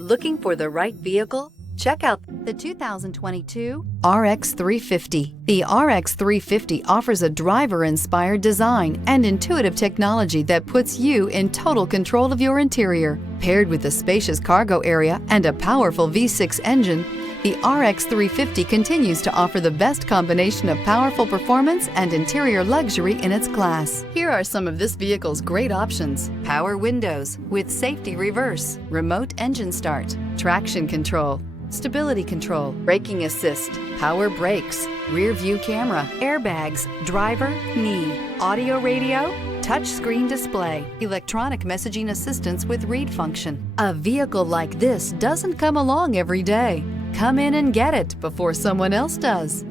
Looking for the right vehicle? Check out the 2022 RX 350. The RX 350 offers a driver-inspired design and intuitive technology that puts you in total control of your interior. Paired with a spacious cargo area and a powerful V6 engine, the RX 350 continues to offer the best combination of powerful performance and interior luxury in its class. Here are some of this vehicle's great options: power windows with safety reverse, remote engine start, traction control, stability control, braking assist, power brakes, rear view camera, airbags, driver, knee, audio radio, touchscreen display, electronic messaging assistance with read function. A vehicle like this doesn't come along every day. Come in and get it before someone else does.